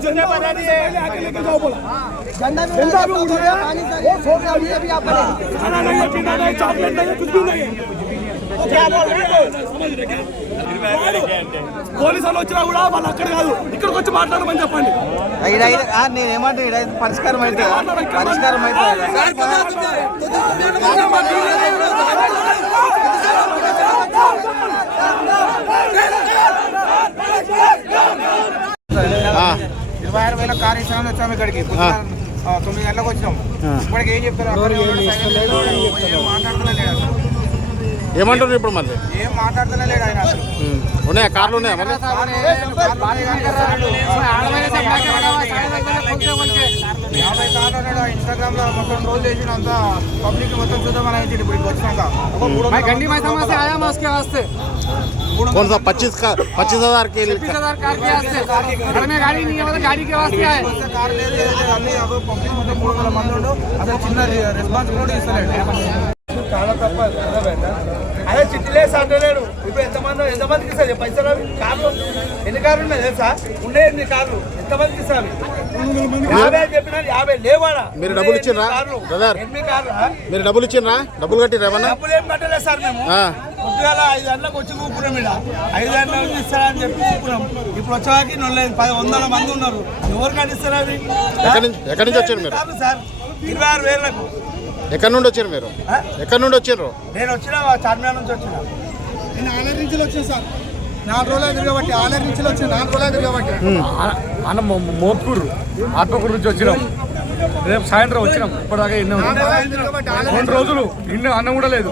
झंडा बना रही है आके लेके जाओ बोला झंडा भी झंडा भी उड़ रहा है पानी से वो सो गया अभी अभी आप खाना नहीं है पीना नहीं है चॉकलेट नहीं है कुछ भी नहीं है क्या बोल रहे हो समझ रहे क्या వాడు పోలీసు వాళ్ళు వచ్చినా కూడా వాళ్ళు అక్కడ కాదు ఇక్కడికి వచ్చి మాట్లాడమని చెప్పండి నేను ఏమంటే ఈడ పరిష్కారం అయితే పరిష్కారం అయితే వేల కార్ ఇస్తామని వచ్చాము ఇక్కడికి తొమ్మిది గంటలకు వచ్చినాం. ఇప్పటికి ఏం చెప్తారు? ఏమంటారు ఇప్పుడు మళ్ళీ? ఏం మాట్లాడుతూనే లేడు ఆయన అసలు. ఉన్నాయా? కార్లు ఉన్నాయా మళ్ళీ? యాభై కార్లు ఉన్నాడు. ఇన్స్టాగ్రామ్లో మొత్తం ట్రోల్ చేసిన అంతా. పబ్లిక్ మొత్తం చూద్దామని ఇప్పుడు వచ్చినాక. ఒక మూడు వందల गंडी मैदान में से आया मैं उसके वास्ते कौन सा पच्चीस का पच्चीस हजार के बीस हजार कार के वास्ते घर में गाड़ी नहीं है मतलब गाड़ी के वास्ते आए వస్తే కారు లేదు ఏదో లేదు, అన్ని అవి పబ్లిక్ మొత్తం మూడు వందల మంది ఉండు అసలు చిన్న రెస్పాన్స్ కూడా ఇస్తలేడు చాలా తప్ప అర్థమైందా? అదే చిట్టిలేసి అంటలేడు ఇప్పుడు ఎంతమంది ఎంతమందికి ఇస్తారు పైసలు అవి కార్లు ఎన్ని కార్లు ఉన్నాయి తెలుసా ఉండే ఎన్ని కార్లు ఎంతమందికి ఇస్తారు యాభై అని చెప్పినా యాభై లేవాడా మీరు డబ్బులు ఉండే ఇచ్చిండ్రా? ఎనిమిది కార్లు. బ్రదర్. ఎనిమిది కార్లు మీరు డబ్బులు ఇచ్చిండ్రా డబ్బులు కట్టిర్రా ఏమన్నా డబ్బులు ఏం కట్టలేదు సార్ మేము ఆ. పొద్దుగాల ఐదు గంటలకు వచ్చి కూకున్నాం ఇక్కడ ఐదు గంటల నుంచి ఇస్తారని చెప్పి కూకున్నాం. ఇప్పుడు వచ్చాకి నొలేదు పది వందల మంది ఉన్నారు. ఎవరు కట్టిస్తారు అవి ఎక్కడి నుంచి ఎక్కడి నుంచి వచ్చారు మీరు? సార్. ఇరవై ఆరు వేలకు. ఎక్కడి నుండి వచ్చారు మీరు? ఎక్కడి నుండి వచ్చారు? నేను వచ్చిన చార్మినార్ నుంచి వచ్చిన. నేను ఆలయ నుంచి వచ్చాను సార్. నాలుగు రోజులు తిరగబట్టి ఆలయ నుంచి వచ్చాను. నాలుగు రోజులు తిరగబట్టి అన్న మోత్కూరు. ఆత్మకూరు నుంచి వచ్చినాం. రేపు సాయంత్రం వచ్చినాం. ఇప్పటిదాకా ఎన్నో రెండు రోజులు. ఇన్ని అన్నం కూడా లేదు.